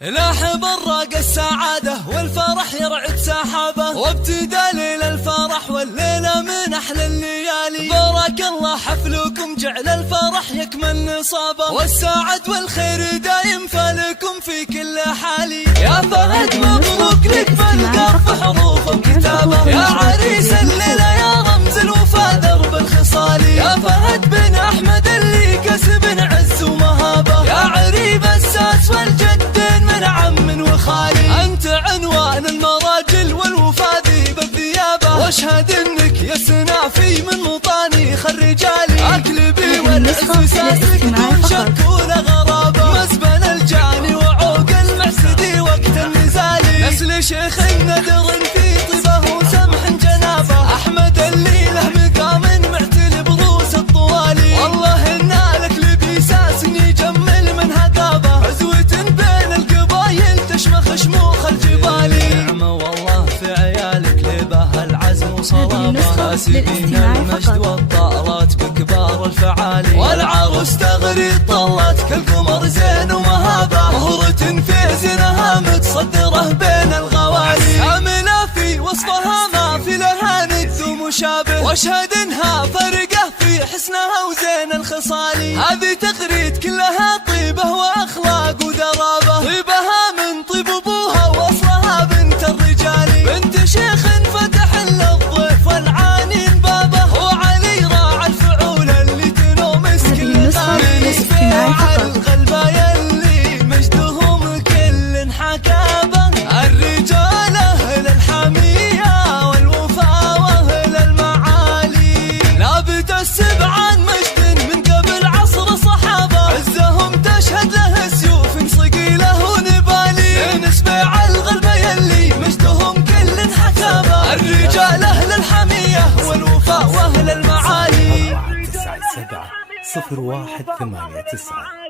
لاحب الراق السعادة والفرح يرعد سحابه، وابتدى ليل الفرح والليلة من أحلى الليالي. بارك الله حفلكم جعل الفرح يكمل نصابه، والسعد والخير دايم فالكم في كل حالي. يا فهد مبروك لك بالقرف حروف وكتابه، يا عريس الليلة يا رمز الوفا درب الخصالي. يا فهد بن أحمد اللي كسب عز ومهابه، يا عريب الساس والجدين من عم وخالي. أنت عنوان المراجل والوفا ذيب الثيابة، واشهد انك يا سنافي من مطانيخ الرجالي. اكلبي والعز ساسك دون شك ولا غرابة، مسبن الجاني وعوق المحسدي وقت النزالي. نسل شيخ الندر في طيبه وسمح جنابه، احمد اللي له مقام معتل بروس الطوالي. والله ان لك لبي ساس يجمل من هدابه، عزوة بين القبايل تشمخ شموخ الجبالي. نعمة والله في عيالك لبه العزم وصلابه، كاسبين المجد والطارات بكبار الفعالي. والعروس تغري طلت كالقمر زين ومهابه، مهرة في زينها متصدره بين الغوالي. كاملة في وصفها ما في لها ند ومشابه، واشهد انها فرقه في حسنها وزين الخصالي. هذه تغريد كلها طيبه واخلاق ودرابه، طيبها من طيب ابوها واصلها بنت الرجال. بنت شيخ فتح للضيف والعانين بابه، وعلي راعى الفعول اللي تنومس كل غالي. فيها الغلبه يلي مجدهم كل حكابه، الرجال اهل الحميه والوفا واهل المعالي. لابت السبع عن مجد من قبل عصر صحابه، عزهم تشهد له سيوف صقيله ونبالي. نسبع الغلبه يلي مجدهم كل حكابه، الرجال اهل الحميه والوفا واهل المعالي. 497 0189